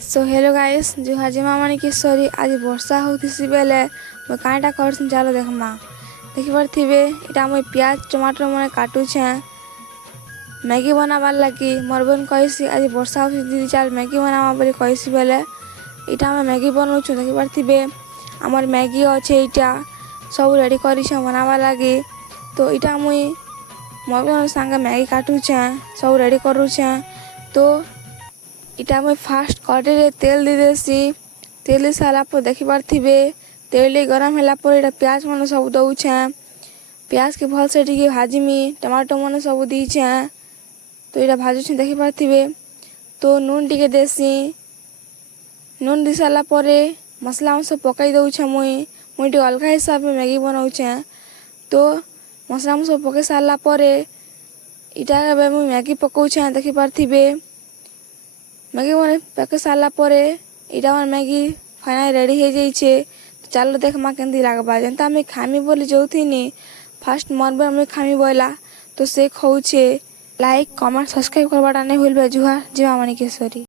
So hello guys जुहार जिमा माणिकेश्वरी आज वर्षा होती बेले मुझे कईटा कर चलो देखमा देखिपे इटा मुझे प्याज टमाटर मैंने काटुछे मैगी बनाबार लगी मोर बहन कही आज वर्षा हो दीदी चल मैगी बनावा बोली कही बेले इटा मैं मैगी बनाऊँ देखिपे आमर मैगी अच्छे इटा सब रेडी कर बनाबार लगी तो इटा मुई मोर बहन सांगे मैगी काटुछे सब रेडी करुछे तो इटा मुई फास्ट कड़े तेल दे देसी तेल दे सारापर देखिपे तेल गरम होगापर इटा प्याज मन सब दौछे प्याज के भल से भाजमी टमाटो मन सब दीछे तो इटा भाजुछे देखिपे तो नून टी देसी नून दी सारापर मसला मन सब पकई दौछे मुई अलग हिसाब से मैगी बनाऊे तो मसला मन सब पकई सारापर इटा मुई मैगी पकाऊे देखिपे मैगी मैंने पके सारापर इटा मन मैगी फाइनल रेडी हो जाइए तो चलो देख माँ के लगवा जनता आम खामी बोली जो थी फास्ट मन आम खामी बोला तो से खाऊे लाइक कमेंट सब्सक्राइब करवाटा नहीं भूलबे जुहार जिमा माणिकेश्वरी।